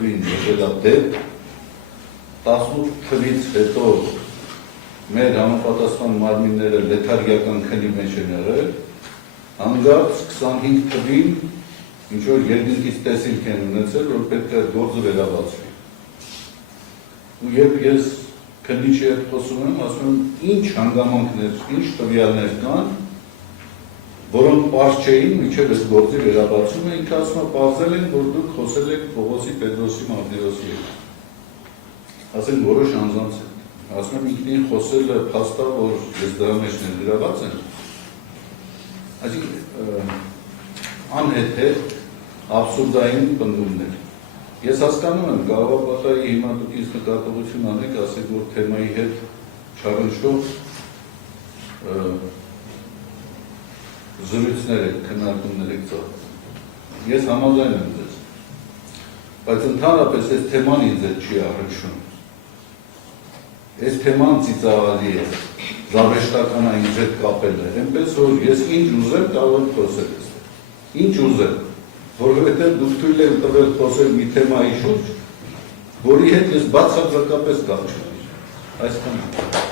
թվին եղելադեպ, 18 թվից հետո մեր համապատասխան մարմինները լեթարգիական քնի մեջ են եղել, հանգարց 25 թվին ինչ որ երկնքից տեսիլք են ունեցել, որ պետք է գործը վերաբացվի։ Ու երբ ես քննիչի հետ խոսում եմ, ասում եմ, ինչ հանգամանքներ, ինչ տվյալներ կան, որոնք պարզ չէին, մինչև այս գործի վերաբացումը, ինքը ասում է, պարզել են, որ դուք խոսել եք Պողոսի Պետրոսի Մարտիրոսի հետ։ Ասենք որոշ անձանց հետ։ Ասում եմ, ինքնին խոսելը փաստա, որ ես դրա մեջ ներգրաված եմ, անհեթեթ աբսուրդային պնդումներ։ Ես հասկանում եմ, գաղափարի հիմա դուք ինձ նկատողություն անեք, ասեք, որ թեմայի հետ չառնչվող զրույցներ եք, քննարկումներ եք ծավալում։ Ես համաձայն եմ ձեզ, բայց ընդհանրապես այս թեման ինձ հետ չի առնչվում։ Այս թեման ծիծաղալի է, զավեշտական է ինձ հետ կապել է, այնպես որ ես ինչ ուզեմ կարող եմ խոսել ես։ Ինչ ուզեմ, որովհետև դուք թույլ եք տվել խոսել մի թեմայի շուրջ, որի հետ ես բացարձակապես կապ չունեմ։ Այսքան։